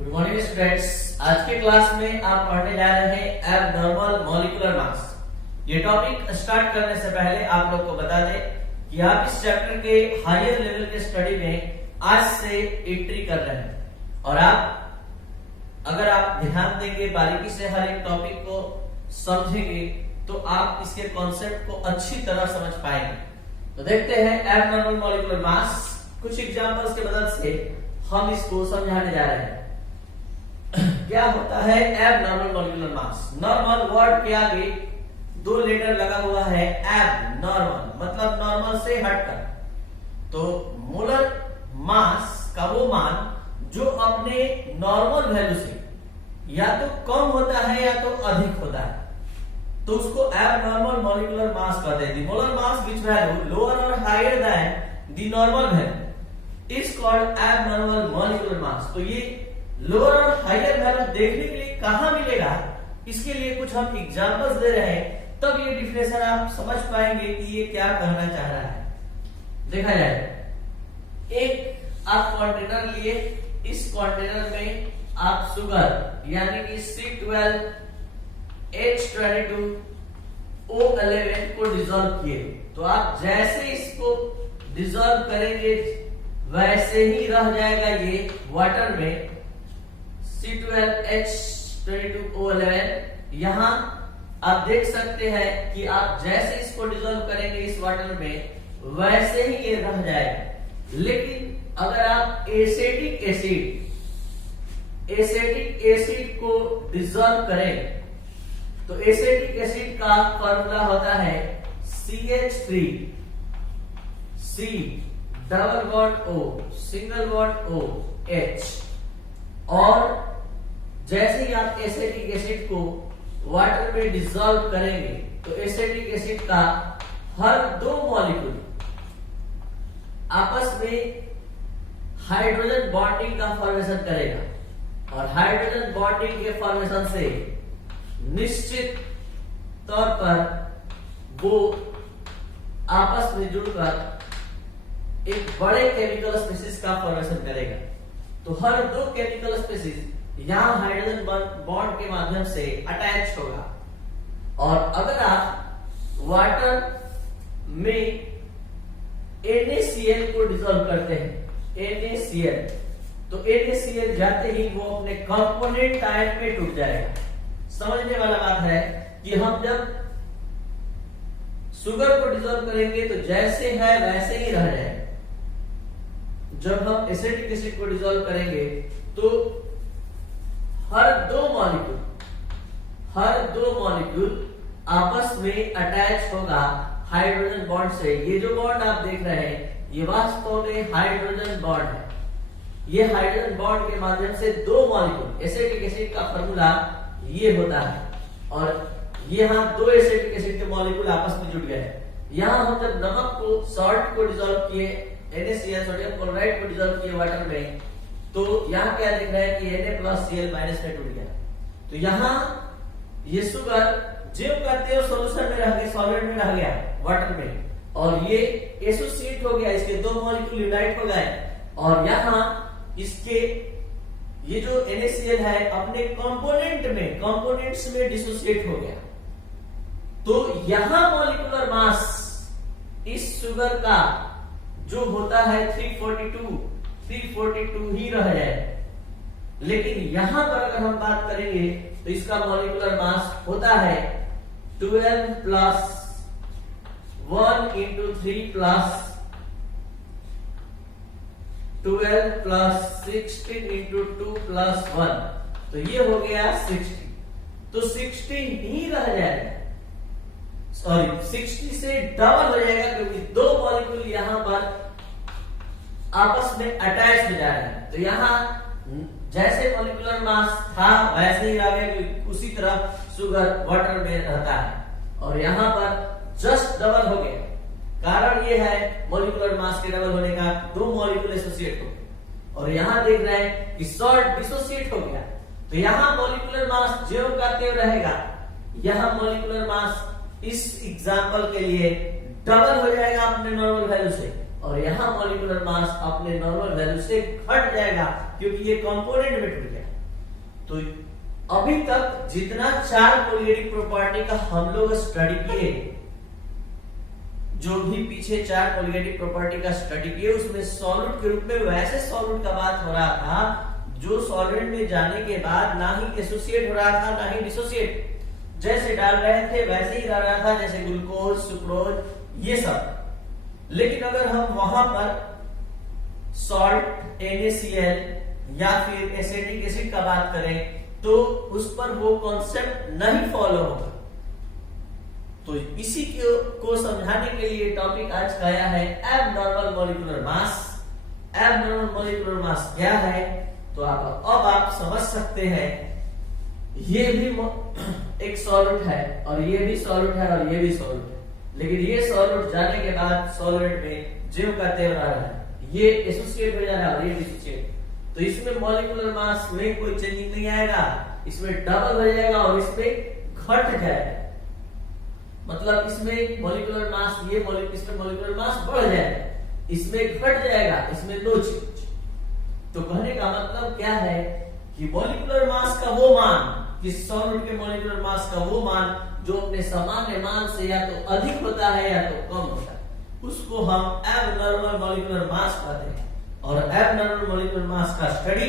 Good morning students. आज के class में आप पढ़ने जा रहे हैं एबनॉर्मल मॉलिक्यूलर मास। ये टॉपिक स्टार्ट करने से पहले आप लोग को बता दें कि आप इस चैप्टर के हायर लेवल के स्टडी में आज से एंट्री कर रहे हैं और अगर आप ध्यान देंगे, बारीकी से हर एक टॉपिक को समझेंगे तो आप इसके कॉन्सेप्ट को अच्छी तरह समझ पाएंगे। तो देखते हैं एबनॉर्मल मॉलिक्यूलर मास। कुछ एग्जांपल्स की मदद से हम इसको समझाने जा रहे हैं। क्या होता है एबनॉर्मल मॉलिक्यूलर मास? नॉर्मल वर्ड के आगे दो लेटर लगा हुआ है एबनॉर्मल, मतलब नॉर्मल से हटकर। तो मोलर मास का वो मान जो अपने नॉर्मल वैल्यू से या तो कम होता है या तो अधिक होता है, तो उसको एबनॉर्मल मॉलिक्यूलर मास कहते हैं। The molar mass which value lower और higher than the normal value is called abnormal molecular mass. तो ये लोअर और हायर वैल्यू देखने के लिए कहां मिलेगा, इसके लिए कुछ हम एग्जांपल्स दे रहे हैं, तब ये डिफिनेशन आप समझ पाएंगे कि ये क्या कहना चाह रहा है। देखा जाए, एक आप कंटेनर लिए, इस कंटेनर में आप शुगर यानी कि C12H22O11 को डिसॉल्व किए। तो आप जैसे इसको डिसॉल्व करेंगे वैसे ही रह जाएगा ये वाटर में C12H22O11। यहां आप देख सकते हैं कि आप जैसे इसको डिसॉल्व करेंगे इस वाटर में वैसे ही ये रह जाएगा। लेकिन अगर आप एसिटिक एसिड को डिसॉल्व करें तो एसिटिक एसिड का फॉर्मूला होता है CH3 C double bond O single bond O H। और जैसे ही आप एसिटिक एसिड को वाटर में डिसॉल्व करेंगे तो एसिटिक एसिड का हर दो मॉलिक्यूल आपस में हाइड्रोजन बॉन्डिंग का फॉर्मेशन करेगा और हाइड्रोजन बॉन्डिंग के फॉर्मेशन से निश्चित तौर पर वो आपस में जुड़कर एक बड़े केमिकल स्पीशीज का फॉर्मेशन करेगा। तो हर दो केमिकल स्पीशीज यहां हाइड्रोजन बॉन्ड के माध्यम से अटैच होगा। और अगर आप वाटर में NaCl को डिसॉल्व करते हैं, NaCl, तो NaCl जाते ही वो अपने कंपोनेंट टाइप में टूट जाएगा। समझने वाला बात है कि हम जब शुगर को डिसॉल्व करेंगे तो जैसे है वैसे ही रह जाएगा। जब हम एसिटिक एसिड को डिसॉल्व करेंगे तो हर दो मॉलिक्यूल आपस में अटैच होगा हाइड्रोजन बॉन्ड से। ये जो बॉन्ड आप देख रहे हैं ये वास्तव में हाइड्रोजन बॉन्ड है। ये हाइड्रोजन बॉन्ड के माध्यम से दो मॉलिक्यूल, एसिटिक एसिड का फॉर्मूला ये होता है और यहाँ दो एसिटिक एसिड के मॉलिक्यूल आपस में जुड़ गए। यहाँ हम जब नमक को, सॉल्ट को डिसॉल्व किए, NaCl सोडियम क्लोराइड को डिसॉल्व किए वाटर में, तो यहाँ क्या देख रहे हैं कि Na+Cl- में टूट गया। तो यहाँ ये शुगर ज्यों का त्यों सॉल्यूशन में रह गया, सॉलिड में रह गया वाटर में, और ये एसोसिएट हो गया, इसके दो मॉलिक्यूल यूनाइट हो गए और यहाँ इसके ये जो NaCl है अपने कंपोनेंट्स में डिसोसिएट हो गया। तो यहां मॉलिक्यूलर मास इस शुगर का जो होता है 342 ही रह जाए। लेकिन यहां पर अगर हम बात करेंगे तो इसका मॉलिक्यूलर मास होता है 12 plus 1 into 3 plus 12 plus 16 into 2 plus 1, तो ये हो गया 60। तो 60 ही रह जाएगा, सॉरी 60 से डबल हो जाएगा क्योंकि दो मॉलिक्यूल यहां पर आपस में अटैच हो जा रहे हैं। तो यहां जैसे मॉलिक्यूलर मास था वैसे ही रह गया, उसी तरह शुगर वाटर में रहता है और यहां पर जस्ट डबल हो गया। कारण ये है मॉलिक्यूलर मास के डबल होने का, दो मॉलिक्यूल एसोसिएट हो गए और यहां देख रहे हैं कि सॉल्ट डिसोसिएट हो गया। तो यहां मॉलिक्यूलर मास ज्यों का त्यों रहेगा, यहां मॉलिक्यूलर मास इस एग्जांपल के लिए डबल हो जाएगा अपने नॉर्मल वैल्यू से। और यहाँ मॉलिक्यूलर मास अपने नॉर्मल वैल्यू से घट जाएगा क्योंकि ये कंपोनेंट में टूट गया। तो अभी तक जितना 4 कोलिगेटिव प्रॉपर्टी का हम लोग स्टडी किए, जो भी पीछे 4 कोलिगेटिव प्रॉपर्टी का स्टडी किए, उसमें सॉल्यूट के रूप में वैसे सॉल्यूट का बात हो रहा था जो सॉल्वेंट में जाने के बाद ना ही एसोसिएट हो रहा था ना ही डिसोसिएट, जैसे डाल रहे थे वैसे ही डाल रहा था, जैसे ग्लूकोज, सुक्रोज, ये सब। लेकिन अगर हम वहां पर सॉल्ट, NaCl या फिर एसिटिक एसिड का बात करें तो उस पर वो कॉन्सेप्ट नहीं फॉलो होगा। तो इसी को समझाने के लिए टॉपिक आज का आया है एबनॉर्मल मॉलिक्यूलर मास। एबनॉर्मल मॉलिक्यूलर मास क्या है तो अब आप समझ सकते हैं। ये भी एक सॉल्यूट है और ये भी सॉल्यूट है और ये भी सॉल्यूट है, लेकिन ये सॉल्यूट जाने के बाद सॉल्वेंट में ज्यों का त्यों रह रहा है, ये एसोसिएट हो जा रहा है और ये डिसोसिएट। तो इसमें मॉलिक्यूलर मास में कोई चेंजिंग नहीं आएगा, इसमें डबल हो जाएगा और इसमें घट जाएगा। मतलब इसमें मॉलिक्यूलर मास इसमें मॉलिक्यूलर मास बढ़ जाएगा, इसमें घट जाएगा, इसमें नो चेंज। तो कहने का मतलब क्या है कि मॉलिक्यूलर मास का वो मान, किस सॉल्यूट के मॉलिक्यूलर मास का वो मान जो अपने सामान्य मान से या तो अधिक होता है या तो कम होता है, उसको हम एबनॉर्मल मॉलिक्यूलर मास कहते हैं। और एबनॉर्मल मॉलिक्यूलर मास का स्टडी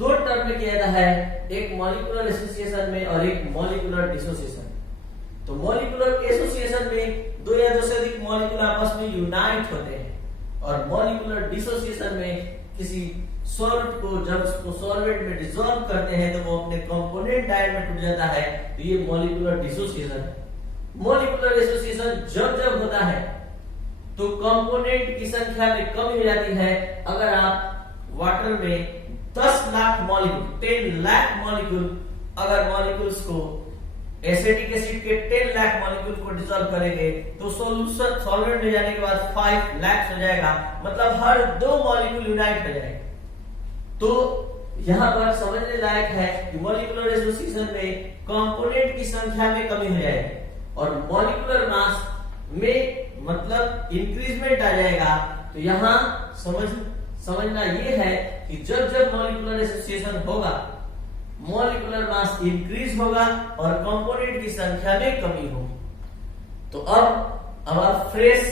2 टर्म में किया जाता है, एक मॉलिक्यूलर एसोसिएशन में और एक मॉलिक्यूलर डिसोसिएशन। तो मॉलिक्यूलर एसोसिएशन में 2 या 2 से अधिक मॉलिक्यूल आपस में यूनाइट होते हैं और मॉलिक्यूलर डिसोसिएशन में किसी सॉल्वेंट को जब उसको सॉल्वेंट में डिसॉल्व करते हैं तो वो अपने कंपोनेंट डायल में टूट जाता है, तो ये मॉलिक्यूलर डिसोसिएशन है। मॉलिक्यूलर एसोसिएशन जब होता है तो कंपोनेंट की संख्या में कमी हो जाती है। अगर आप वाटर में 10 लाख मॉलिक्यूल 10 लाख मॉलिक्यूल अगर मॉलिक्यूल्स को एसिटिक एसिड के 10 लाख मॉलिक्यूल को डिसॉल्व करेंगे तो सॉल्यूशन सॉल्वेंट में जाने के बाद 5 लाख हो जाएगा, मतलब हर 2 मॉलिक्यूल यूनाइट हो जाएगा। तो यहाँ पर समझने लायक है कि मॉलिक्यूलर एसोसिएशन में कंपोनेंट की संख्या में कमी हो जाएगी और मॉलिक्यूलर मास में मतलब इंक्रीजमेंट आ जाएगा। तो यहाँ समझना ये है कि जब मॉलिक्यूलर एसोसिएशन होगा मॉलिक्यूलर मास इंक्रीज होगा और कंपोनेंट की संख्या में कमी होगी। तो अब आप फ्रेश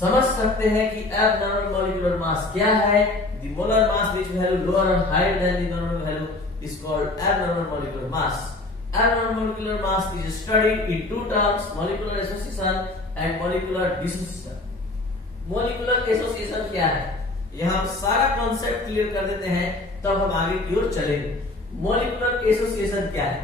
समझ सकते हैं कि एबनॉर्मल मॉलिक्यूलर मास क्या है। The molar mass which value lower or higher than the normal value is called abnormal molecular mass. Abnormal molecular mass is studied in 2 terms, molecular association and molecular dissociation. Molecular association क्या है, यहाँ सारा concept clear कर देते हैं तब हम आगे की ओर चलेंगे। मोलिकुलर एसोसिएशन क्या है?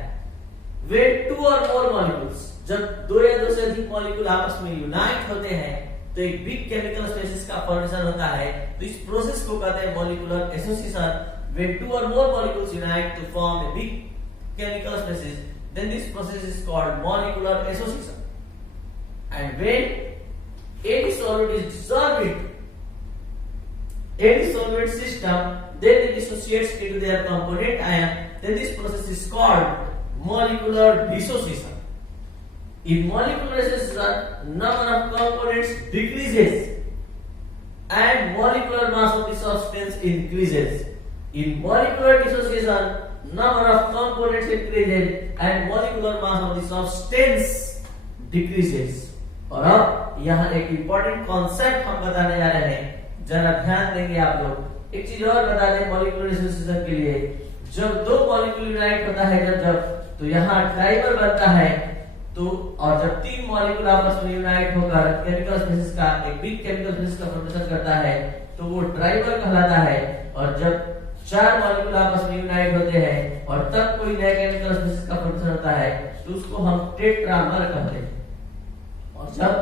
When 2 or more molecules, जब 2 या 2 से अधिक मॉलिक्यूल आपस में यूनाइट होते हैं तो एक बिग केमिकल स्पेसिस का फॉर्मेशन होता है। तो इस प्रोसेस को कहते हैं molecular association. When 2 or more molecules unite to form a big chemical species, then this process is called molecular association. And when any solute is dissolved in any solvent system, then it dissociates into their component ion, then this process is called molecular dissociation. In molecular association, number of components decreases and molecular mass of the substance increases. In molecular dissociation, number of components increases and molecular mass of the substance decreases. और अब यहाँ एक important concept हम बताने जा रहे हैं, जरा ध्यान देंगे आप लोग। एक चीज और बता दें मॉलिक्यूलर एसोसिएशन के लिए, जब 2 मॉलिक्यूल यूनाइट होता है जब तो यहाँ ट्राइबर बनता है। तो और जब 3 मॉलिक्यूल आपस में यूनाइट होकर केमिकल स्पेसिस का एक बिग केमिकल स्पेसिस का फॉर्मेशन करता है तो वो ट्राइबर कहलाता है। और जब 4 मॉलिक्यूल आपस में यूनाइट होते हैं और तब कोई नया केमिकल स्पेसिस का फॉर्मेशन होता है तो उसको हम टेट्रामर कहते हैं। और जब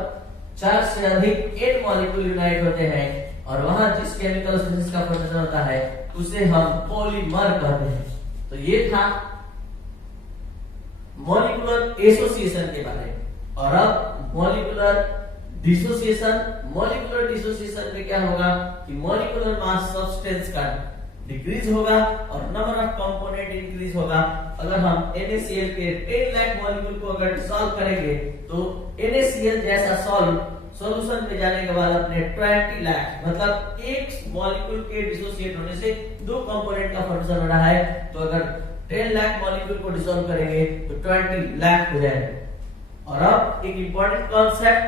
4 से अधिक 8 मॉलिक्यूल यूनाइट होते हैं और वहां जिस केमिकल स्पेसिस का फॉर्मेशन होता है उसे हम पॉलीमर कहते हैं। तो ये था मॉलिक्यूलर एसोसिएशन के बारे में। और अब मॉलिक्यूलर डिसोसिएशन। मॉलिक्यूलर डिसोसिएशन में क्या होगा कि मॉलिक्यूलर मास सब्सटेंस का डिक्रीज होगा और नंबर ऑफ कंपोनेंट इंक्रीज होगा। अगर हम NaCl के 10 लाख मॉलिक्यूल को अगर डिसॉल्व करेंगे तो NaCl जैसा सॉल्यूशन में जाने के बाद अपने 20 लाख मतलब एक मॉलिक्यूल के डिसोसिएट होने से दो कंपोनेंट का फॉर्मेशन हो रहा है, तो अगर 10 लाख मॉलिक्यूल को डिसॉल्व करेंगे तो 20 लाख हो जाएगा। और अब एक इंपॉर्टेंट कॉन्सेप्ट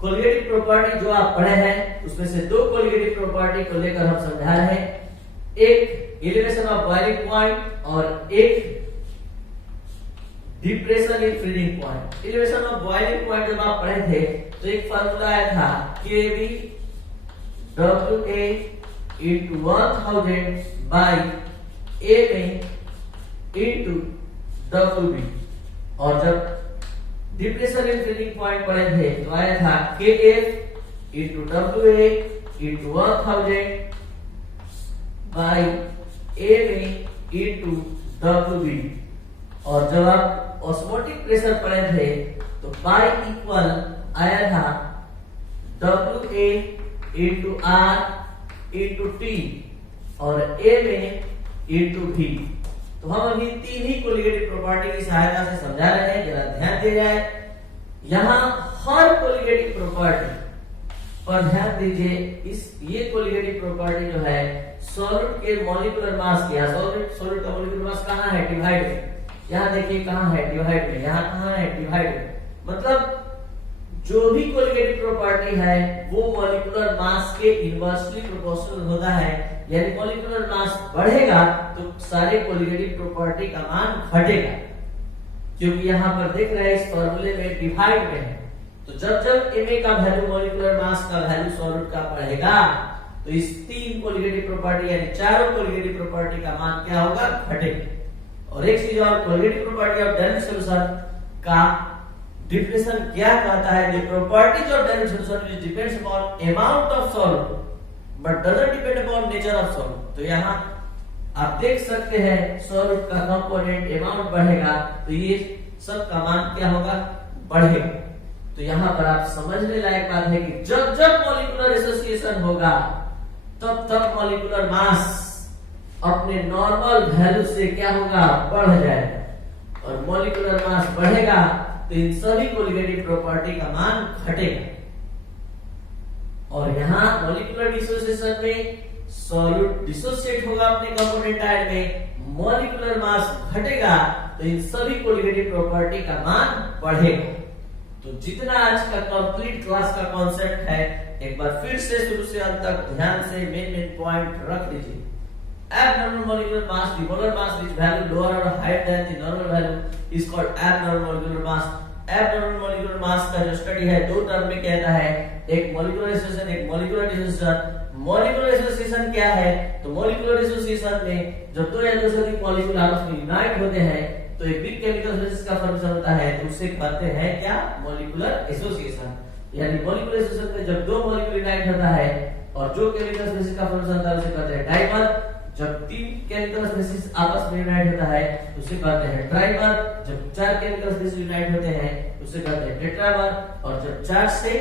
कोलिगेटिव प्रॉपर्टी जो आप पढ़े हैं उसमें से दो कोलिगेटिव प्रॉपर्टी को लेकर हम समझा रहे हैं, एक एलिवेशन ऑफ बॉइलिंग पॉइंट और एक depression in freezing point. Elevation of boiling point जब आप पढ़े थे तो एक फार्मूला आया था Kb WA into 1000 by Ma into WB। और जब डिप्रेशन इन फ्रीजिंग पॉइंट पढ़े थे तो आया था Kf into WA into 1000 by Ma into WB। और जब आप ऑस्मोटिक प्रेशर पढ़े थे तो पाई इक्वल आया था WA into R into T और Ma into V। तो हम अभी तीन ही कोलिगेटिव प्रॉपर्टी की सहायता से समझा रहे हैं, जरा ध्यान दिया जाए। यहाँ हर कोलिगेटिव प्रॉपर्टी पर ध्यान दीजिए। ये कोलिगेटिव प्रॉपर्टी जो है सॉल्यूट के मॉलिक्यूलर मास के, सॉल्यूट का मॉलिक्यूलर मास कहाँ है? डिवाइड में। यहाँ देखिए कहाँ है? डिवाइड में। यहाँ कहाँ है? डिवाइड में। मतलब जो भी कोलिगेटिव प्रॉपर्टी है वो मॉलिक्यूलर मास के इनवर्सली प्रोपोर्शनल होता है, यानी मॉलिक्यूलर मास बढ़ेगा तो सारे कोलिगेटिव प्रॉपर्टी का मान घटेगा, क्योंकि यहाँ पर देख रहे हैं इस फॉर्मूले में डिवाइड में है। तो जब Ma का वैल्यू मॉलिक्यूलर मास का वैल्यू सॉल्यूट का बढ़ेगा तो इस तीन कोलिगेटिव प्रॉपर्टी यानी चारों कोलिगेटिव प्रॉपर्टी का मान क्या होगा? घटेगा। और एक चीज और, colligative property of direct solution का डिफिनेशन क्या कहता है? The properties of direct solution which depends upon amount of solute but doesn't depend upon nature of solute. तो यहाँ आप देख सकते हैं सॉल्यूट का कंपोनेंट अमाउंट बढ़ेगा तो ये सब का मान क्या होगा? बढ़ेगा। तो यहाँ पर आप समझने लायक बात है कि जब जब मॉलिक्यूलर एसोसिएशन होगा तब तब मॉलिक्यूलर मास अपने नॉर्मल वैल्यू से क्या होगा? बढ़ जाएगा। और मॉलिक्यूलर मास बढ़ेगा तो इन सभी कोलिगेटिव प्रॉपर्टी का मान घटेगा। और यहाँ मॉलिक्यूलर डिसोसिएशन में सॉल्यूट डिसोसिएट होगा अपने कंपोनेंट आयन में, मॉलिक्यूलर मास घटेगा तो इन सभी कोलिगेटिव प्रॉपर्टी का मान बढ़ेगा। तो जितना आज का कंप्लीट क्लास का कॉन्सेप्ट है एक बार फिर से शुरू से अंत तक ध्यान से मेन पॉइंट रख लीजिए। Abnormal molecular mass, the molar mass which value lower or higher than the normal value is called abnormal molecular mass। Abnormal molecular mass का जो स्टडी है दो टर्म में कहता है, एक मॉलिक्यूलर एसोसिएशन, एक मॉलिक्यूलर डिसोसिएशन। मॉलिक्यूलर एसोसिएशन क्या है? तो मॉलिक्यूलर एसोसिएशन में जब दो या दो से अधिक मॉलिक्यूल आपस में यूनाइट होते हैं तो एक बिग केमिकल स्पीशीज का फॉर्मेशन होता है, तो उसे कहते हैं क्या? Molecular association. यानी मॉलिक्यूलर एसोसिएशन में जब दो मॉलिक्यूल यूनाइट होता है और जो केमिकल स्पीशीज का फॉर्मेशन होता है उसे कहते हैं डाइमर। जब तीन केमिकल स्पीशीज आपस में यूनाइट होता है उसे कहते हैं ट्राइमर। जब चार केमिकल स्पीशीज यूनाइट होते हैं उसे कहते हैं टेट्रामर। और जब चार से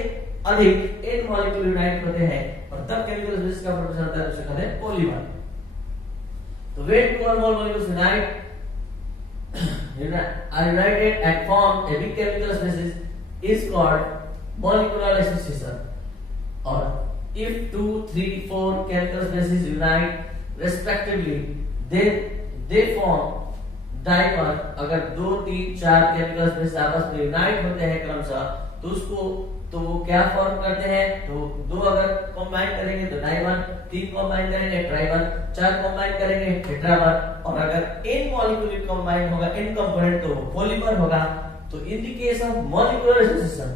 अधिक n मॉलिक्यूल यूनाइट होते हैं और तब केमिकल स्पीशीज का फॉर्मेशन होता है उसे कहते हैं पॉलीमर। तो when two or more molecules are united and form a big chemical species is called molecular association। और if 2, 3, 4 chemical species unite respectively then they form dimer। अगर 2, 3, 4 केमिकल स्पीशीज आपस में यूनाइट होते हैं क्रमशः तो उसको तो वो क्या फॉर्म करते हैं? तो दो अगर कंबाइन करेंगे तो डाइमर, तीन कंबाइन करेंगे ट्राइमर, चार कंबाइन करेंगे टेट्रामर, और अगर n मॉलिक्यूल कंबाइन होगा n कंपोनेंट तो वो पॉलीमर होगा। तो in the case of molecular association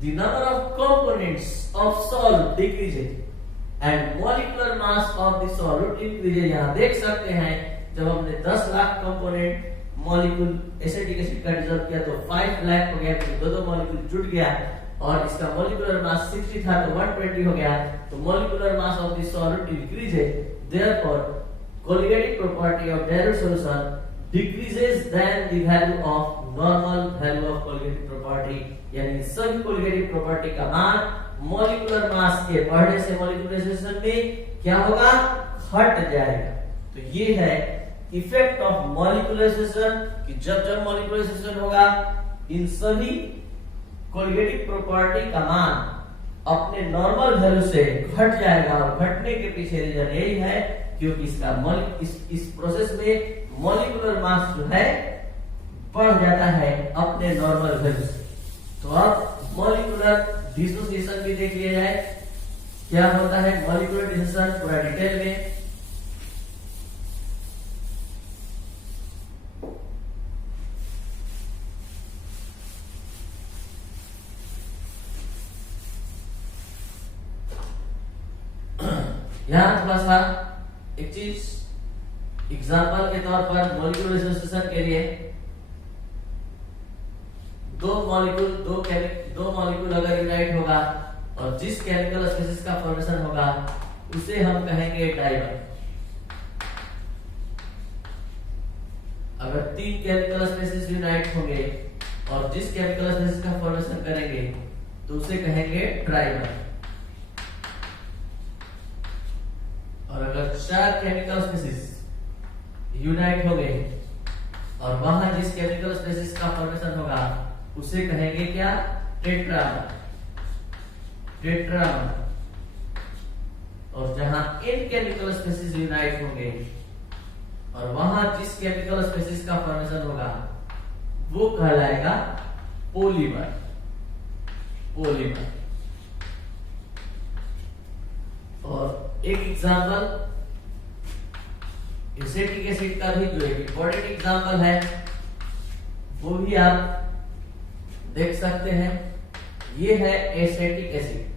the number of components of solute decreases and molecular mass of the solute increases. यहाँ देख सकते हैं जब हमने 10 lakh component molecule acetic acid का डिसॉल्व किया तो 5 लाख हो गया, तो दो मॉलिक्यूल जुड़ गया और इसका मॉलिक्यूलर मास 60 था तो 120 हो गया। तो molecular mass of the solute increases, therefore colligative property of direct solution decreases then the value of normal value of colligative property. यानी सभी कोलिगेटिव प्रॉपर्टी का मान मॉलिक्यूलर मास के बढ़ने से मॉलिक्यूलर एसोसिएशन में क्या होगा? घट जाएगा। तो ये है इफेक्ट ऑफ मॉलिक्यूलर एसोसिएशन कि जब जब मॉलिक्यूलर एसोसिएशन होगा इन सभी कोलिगेटिव प्रॉपर्टी का मान अपने नॉर्मल वैल्यू से घट जाएगा, और घटने के पीछे रीजन यही है क्योंकि इसका इस प्रोसेस में मॉलिक्यूलर मास जो है बढ़ जाता है अपने नॉर्मल वैल्यू से। तो अब मॉलिक्यूलर डिसोसिएशन भी देख लिया जाए, क्या होता है मॉलिक्यूलर डिसोसिएशन पूरा डिटेल में। यहां थोड़ा सा एक चीज एग्जांपल के तौर पर मॉलिक्यूलर डिसोसिएशन के लिए दो मॉलिक्यूल अगर यूनाइट होगा और जिस केमिकल स्पीशीज का फॉर्मेशन होगा उसे हम कहेंगे डाइमर। अगर तीन केमिकल स्पीशीज यूनाइट होंगे और जिस केमिकल स्पीशीज का फॉर्मेशन करेंगे तो उसे कहेंगे ट्राइमर। और अगर चार केमिकल स्पीशीज यूनाइट हो गए और वहां जिस केमिकल स्पीशीज का फॉर्मेशन होगा उसे कहेंगे क्या टेट्रामर। और जहां इन केमिकल स्पीशीज यूनाइट होंगे और वहां जिस केमिकल स्पीशीज का फॉर्मेशन होगा वो कहलाएगा पॉलीमर। और एक एग्जांपल एसिटिक एसिड का भी जो एक इंपॉर्टेंट एग्जांपल है वो भी आप देख सकते हैं, ये है एसिटिक एसिड।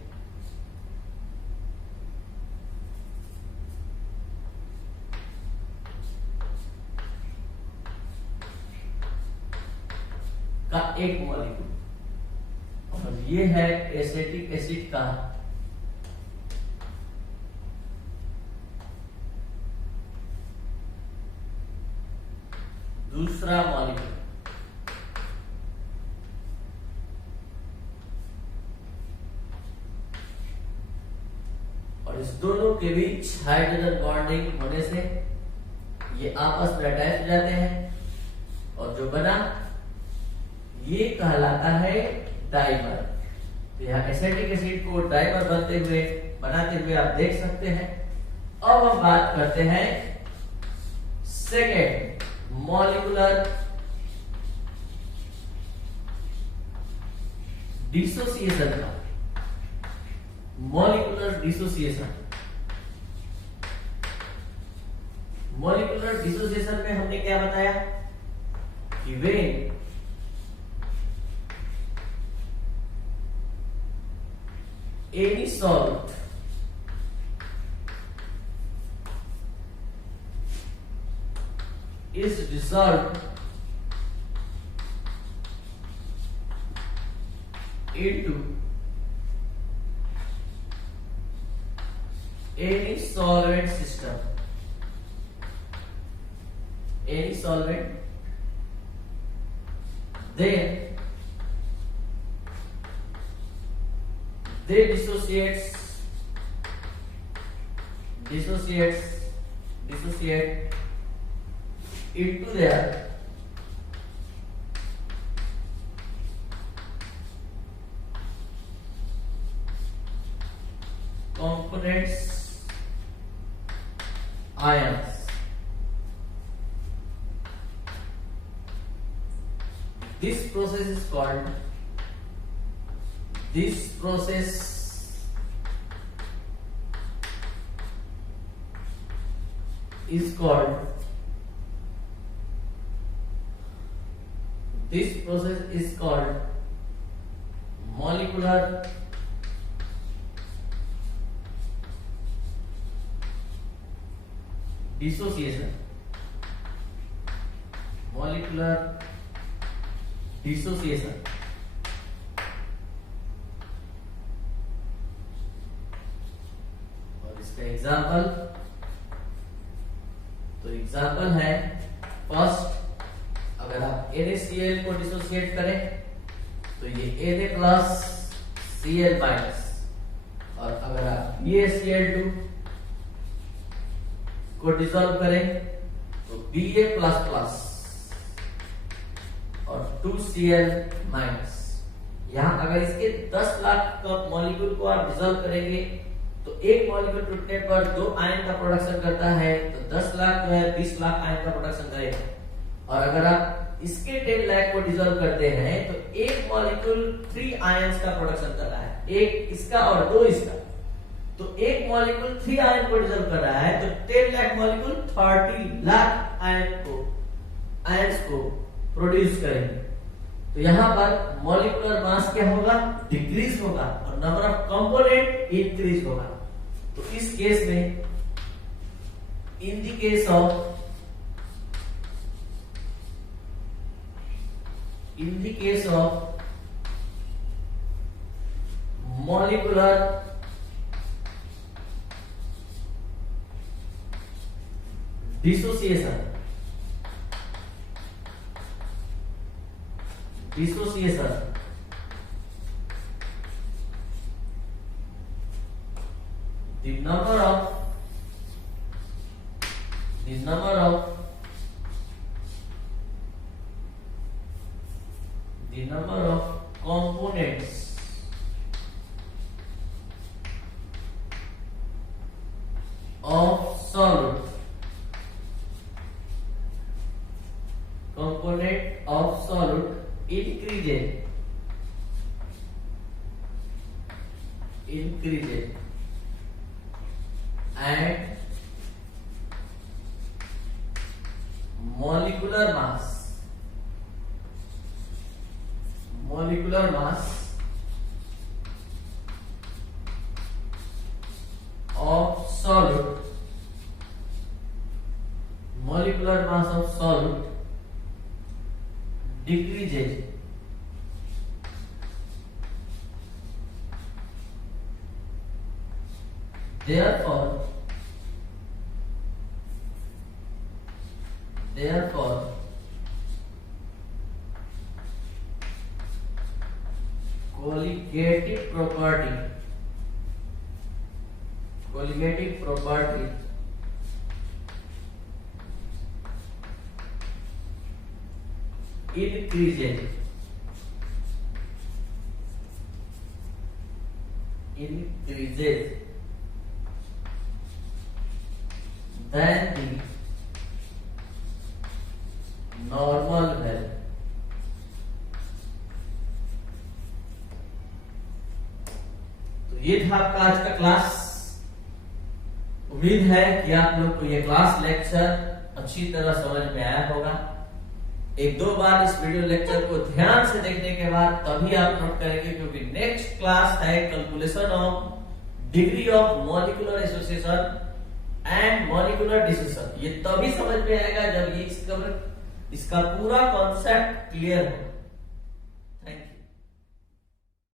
का एक मॉलिक्यूल, और ये है एसिटिक एसिड का दूसरा मॉलिक्यूल। और इस दोनों के बीच हाइड्रोजन बॉन्डिंग होने से ये आपस में अटैच हो जाते हैं और जो बना ये कहलाता है डाइमर। तो यहाँ एसिटिक एसिड को डाइमर बनाते हुए आप देख सकते हैं। अब हम बात करते हैं सेकेंड मॉलिक्यूलर डिसोसिएशन का। मॉलिक्यूलर डिसोसिएशन में हमने क्या बताया कि when any salt is dissolved into any solvent system, then they dissociate into their components ions. This process is called This process is called molecular dissociation. और इसका example है first, अगर आप NaCl को डिसोसिएट करें तो ये Na प्लस Cl माइनस, और अगर आप BaCl2 को डिसॉल्व करें तो Ba प्लस प्लस और 2Cl माइनस, यहाँ अगर इसके 10 लाख मॉलिक्यूल को आप डिसॉल्व करेंगे तो एक मॉलिक्यूल टूटने पर 2 आयन का प्रोडक्शन करता है, तो 10 लाख जो है 20 लाख आयन का प्रोडक्शन करेगा। और अगर आप इसके 10 लाख को डिसॉल्व करते हैं तो एक मॉलिक्यूल 3 आयंस का प्रोडक्शन कर रहा है, एक इसका और 2 इसका। तो एक मॉलिक्यूल 3 आयन को डिसॉल्व कर रहा है तो 10 लाख मॉलिक्यूल 30 लाख आयंस को प्रोड्यूस करेंगे। तो यहाँ पर मॉलिक्यूलर मास क्या होगा, डिक्रीज होगा और नंबर ऑफ कंपोनेंट इंक्रीज होगा। तो इस केस में in the case of molecular dissociation, the number of components of solid increases and molecular mass of solid decreases. Therefore colligative property increases than the normal value. तो ये था आपका आज का क्लास। उम्मीद है कि आप लोग को ये क्लास लेक्चर अच्छी तरह समझ में आया होगा। एक दो बार इस वीडियो लेक्चर को ध्यान से देखने के बाद तभी आप नोट करेंगे, क्योंकि नेक्स्ट क्लास है calculation of degree of molecular association and molecular dissociation. ये तभी समझ में आएगा जब ये इसका पूरा कॉन्सेप्ट क्लियर हो।